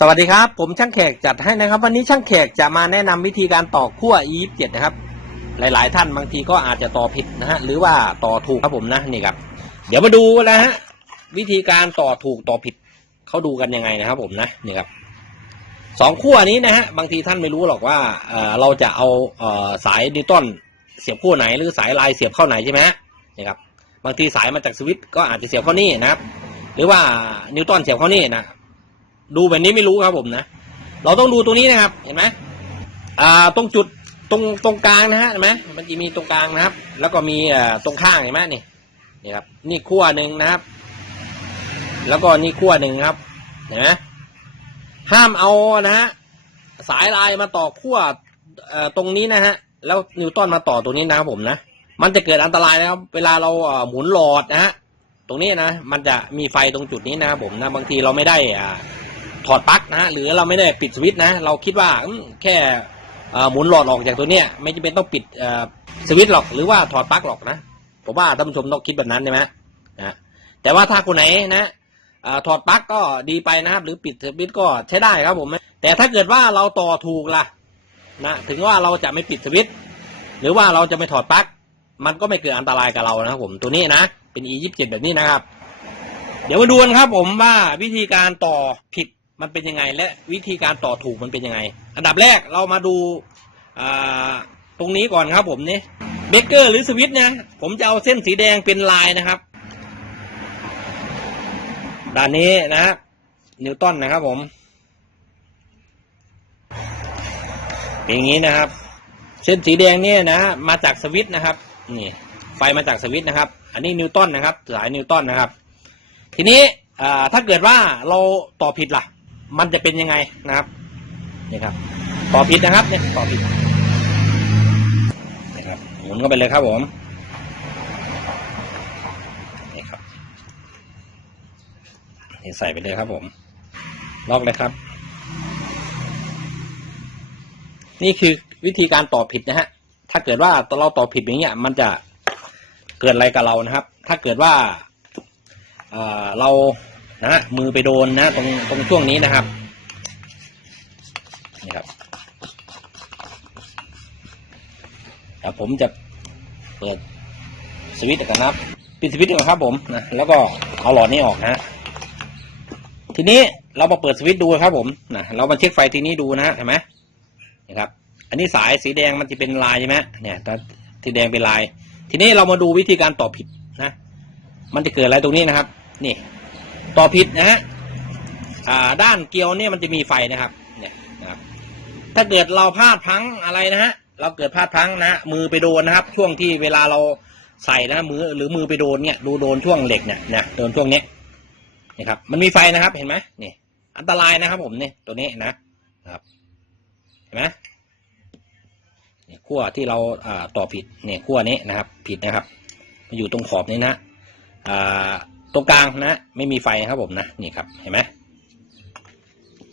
สวัสดีครับ ผมช่างแขกจัดให้นะครับ วันนี้ช่างแขกจะมาแนะนำวิธีการต่อขั้ว E27 นะครับ หลายๆ ท่านบางทีก็อาจจะต่อผิดนะฮะหรือว่าต่อถูกครับผมนะนี่ครับ เดี๋ยวมาดูนะฮะวิธีการต่อถูกต่อผิดเขาดูกันยังไงนะครับ ผมนะนี่ครับสองขั้วนี้นะฮะบางทีท่านไม่รู้หรอกว่าเเราจะเอาเอสายนิวตันเสียบขั้วไหน หรือสายลายเสียบเข้าไหนใช่ไหมนี่ครับบางทีสายมาจากสวิตก็อาจจะเสียบเข้านี่นะครับ หรือว่านิวตันเสียบเข้านี่นะ ดูแบบนี้ไม่รู้ครับผมนะ เราต้องดูตรงนี้นะครับ เห็นไหมอ่า ตรงจุดตรงตรงกลางนะฮะเห็นไหมมันจะมีตรงกลางนะครับ แล้วก็มีอ่าตรงข้างเห็นไหมนี่นี่ครับ นี่ขั้วหนึ่งนะครับ แล้วก็นี่ขั้วหนึ่งครับ เห็นไหมห้ามเอานะฮะสายลายมาต่อขั้วอตรงนี้นะฮะ แล้วนิวตันมาต่อตรงนี้นะครับผมนะ มันจะเกิดอันตรายนะครับ เวลาเราหมุนหลอดนะฮะ ตรงนี้นะ มันจะมีไฟตรงจุดนี้นะครับผมนะ บางทีเราไม่ได้อ่า ถอดปลั๊กนะหรือเราไม่ได้ปิดสวิตช์นะ เราคิดว่าแค่หมุนหลอดออกจากตัวเนี้ยไม่จำเป็นต้องปิดสวิตช์หรอกหรือว่าถอดปลั๊กหรอกนะผมว่าท่านผู้ชมต้องคิดแบบนั้นใช่ไหมนะแต่ว่าถ้าคนไหนนะถอดปลั๊กก็ดีไปนะครับ หรือปิดสวิตช์ก็ใช้ได้ครับผมแต่ถ้าเกิดว่าเราต่อถูกล่ะนะถึงว่าเราจะไม่ปิดสวิตช์หรือว่าเราจะไม่ถอดปลั๊กมันก็ไม่เกิดอันตรายกับเรานะครับผมตัวนี้นะเป็น e 2 7แบบนี้นะครับ เดี๋ยวมาดูกันครับผมว่าวิธีการต่อผิด มันเป็นยังไงและวิธีการต่อถูกมันเป็นยังไง อันดับแรกเรามาดูตรงนี้ก่อนครับผมนี่เบเกอร์หรือสวิตนะผมจะเอาเส้นสีแดงเป็นลายนะครับ ด้านนี้นะนิวตันนะครับผมเป็นอย่างนี้นะครับ เส้นสีแดงเนี่ยนะ มาจากสวิตนะครับนี่ไฟมาจากสวิตนะครับ อันนี้นิวตันนะครับ สายนิวตันนะครับ ทีนี้ถ้าเกิดว่าเราต่อผิดล่ะ มันจะเป็นยังไงนะครับนี่ครับต่อผิดนะครับเนี่ยต่อผิดนี่ครับหมุนเข้าไปเลยครับผมนี่ครับนี่ใส่ไปเลยครับผมล็อกเลยครับ นี่คือวิธีการต่อผิดนะฮะถ้าเกิดว่าเราต่อผิดอย่างเงี้ย มันจะเกิดอะไรกับเรานะครับ ถ้าเกิดว่าเอ่อเรา นะมือไปโดนนะตรงตรงช่วงนี้นะครับนี่ครับเดี๋ยวผมจะเปิดสวิตช์กันนะครับปิดสวิตช์ก่อนครับผมนะแล้วก็เอาหลอดนี้ออกนะทีนี้เรามาเปิดสวิตช์ดูครับผมนะเรามาเช็คไฟทีนี้ดูนะเห็นไหมนะครับ อันนี้สายสีแดงมันจะเป็นลายใช่ไหมเนี่ยถ้าสีแดงเป็นลาย ทีนี้เรามาดูวิธีการต่อผิดนะ มันจะเกิดอะไรตรงนี้นะครับ นี่ ต่อผิดนะฮะด้านเกลียวเนี่ยมันจะมีไฟนะครับ เนี่ยนะครับ ถ้าเกิดเราพลาดพังอะไรนะฮะ เราเกิดพลาดพังนะมือไปโดนนะครับ ช่วงที่เวลาเราใส่นะมือหรือมือไปโดนเนี่ยดูโดนช่วงเหล็กเนี่ยนะโดนช่วงเนี้ยนี่ครับ มันมีไฟนะครับเห็นไหมนี่ อันตรายนะครับ ผมเนี่ยตัวนี้นะนะครับ เห็นไหมเนี่ยขั้วที่เราอ่าต่อผิดเนี่ยขั้วนี้นะครับ ผิดนะครับมาอยู่ตรงขอบนี้นะอ่า ตรงกลางนะ ไม่มีไฟครับผมนะนี่ครับเห็นไหม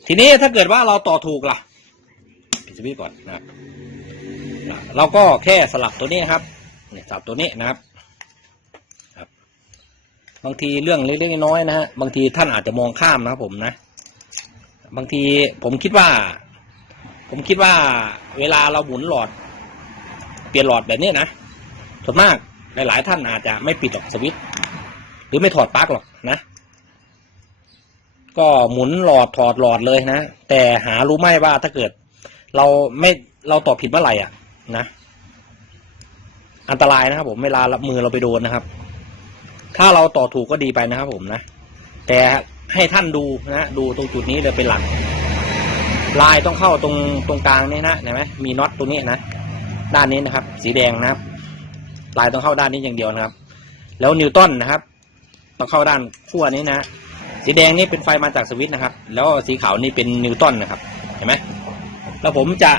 ทีนี้ถ้าเกิดว่าเราต่อถูกล่ะปิดสวิตช์ก่อนนะครับเราก็แค่สลับตัวนี้ครับเนี่ยสลับตัวนี้นะครับครับ บางทีเรื่องเล็กๆน้อยๆนะฮะบางทีท่านอาจจะมองข้ามนะครับผมนะ บางทีผมคิดว่า ผมคิดว่า เวลาเราหมุนหลอด เปลี่ยนหลอดแบบนี้นะส่วนมากหลายๆท่านอาจจะไม่ปิดหรอกสวิต รือไม่ถอดปลั๊กหรอกนะ ก็หมุนหลอดถอดหลอดเลยนะ แต่หารู้ไหมว่าถ้าเกิด เราไม่เราตอบผิดเมื่อไหร่อะ นะอันตรายนะครับผมเวลารับมือเราไปโดนนะครับ ถ้าเราต่อถูกก็ดีไปนะครับผมนะ แต่ให้ท่านดูนะดูตรงจุดนี้เลยเป็นหลัก ลายต้องเข้าตรงตรงกลางนี่นะเห็นไหมมีน็อตตรงนี้นะด้านนี้นะครับ สีแดงนะครับ ลายต้องเข้าด้านนี้อย่างเดียวนะครับ แล้วนิวตันนะครับ ต้องเข้าด้านขั้วนี้นะสีแดงนี่เป็นไฟมาจากสวิตช์นะครับ แล้วสีขาวนี่เป็นนิวตันนะครับ เห็นไหมแล้วผมจะ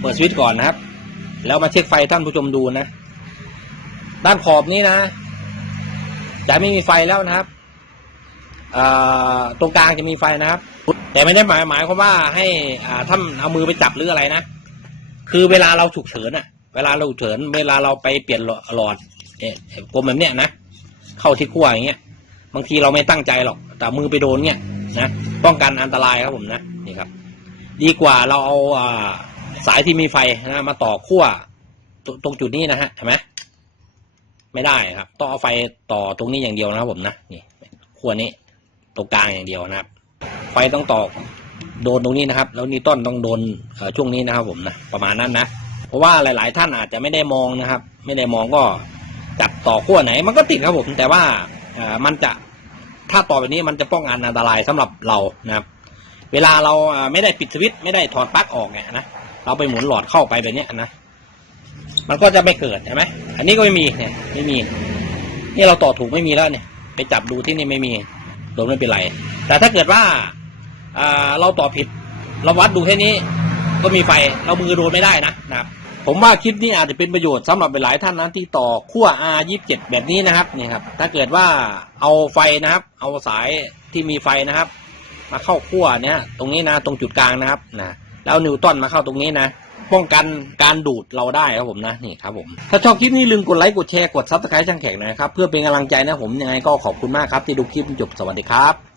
เปิดสวิตช์ก่อนนะครับ แล้วมาเช็คไฟท่านผู้ชมดูนะ ด้านขอบนี้นะ จะไม่มีไฟแล้วนะครับตรงกลางจะมีไฟนะครับ แต่ไม่ได้หมายหมายความว่าให้ท่านเอามือไปจับหรืออะไรนะ คือเวลาเราฉุกเฉินอะเวลาเราฉุกเฉิน เวลาเราไปเปลี่ยนหลอดกลมแบบเนี้ยนะ เข้าที่ขั้วอย่างเงี้ยบางทีเราไม่ตั้งใจหรอก แต่มือไปโดนเงี้ยนะป้องกันอันตรายครับผมนะนี่ครับ ดีกว่าเราเอาอสายที่มีไฟนะมาต่อขั้วตรงตรงจุดนี้นะฮะเห็นไหมไม่ได้ครับ ต้องเอาไฟต่อตรงนี้อย่างเดียวนะครับผมนะนี่ขั้วนี้ตรงกลางอย่างเดียวนะครับ ไฟต้องต่อโดนตรงนี้นะครับ แล้วนิวต้นต้องโดนช่วงนี้นะครับผมนะประมาณนั้นนะเพราะว่าหลาย ๆ ท่านอาจจะไม่ได้มองนะครับ ไม่ได้มองก็ จับต่อขั้วไหน มันก็ติดครับผม แต่ว่าอ่อมันจะถ้าต่อแบบนี้มันจะป้องกันอันตรายสำหรับเรานะครับ เวลาเราไม่ได้ปิดสวิตช์ไม่ได้ถอดปลั๊กออกเนี่ยนะเราไปหมุนหลอดเข้าไปแบบนี้นะมันก็จะไม่เกิดใช่ไหมอันนี้ก็ไม่มีเนี่ยไม่มี นี่เราต่อถูกไม่มีแล้วเนี่ย ไปจับดูที่นี่ไม่มีโดนไม่เป็นไร แต่ถ้าเกิดว่าอ่าเราต่อผิด เราวัดดูแค่นี้ก็มีไฟ เรามือโดนไม่ได้นะนะครับ ผมว่าคลิปนี้อาจจะเป็นประโยชน์สำหรับหลายท่านนะที่ต่อขั้ว R27 แบบนี้นะครับนี่ครับ ถ้าเกิดว่าเอาไฟนะครับ เอาสายที่มีไฟนะครับ มาเข้าขั้วเนี้ยตรงนี้นะ ตรงจุดกลางนะครับนะแล้วนิวตันมาเข้าตรงนี้นะป้องกันการดูดเราได้ครับผมนะนี่ครับผมถ้าชอบคลิปนี้ลืมกดไลค์กดแชร์กดซับสไครต์ช่างแขกหนะครับเพื่อเป็นกำลังใจนะผมยังไงก็ขอบคุณมากครับที่ดูคลิปจบสวัสดีครับ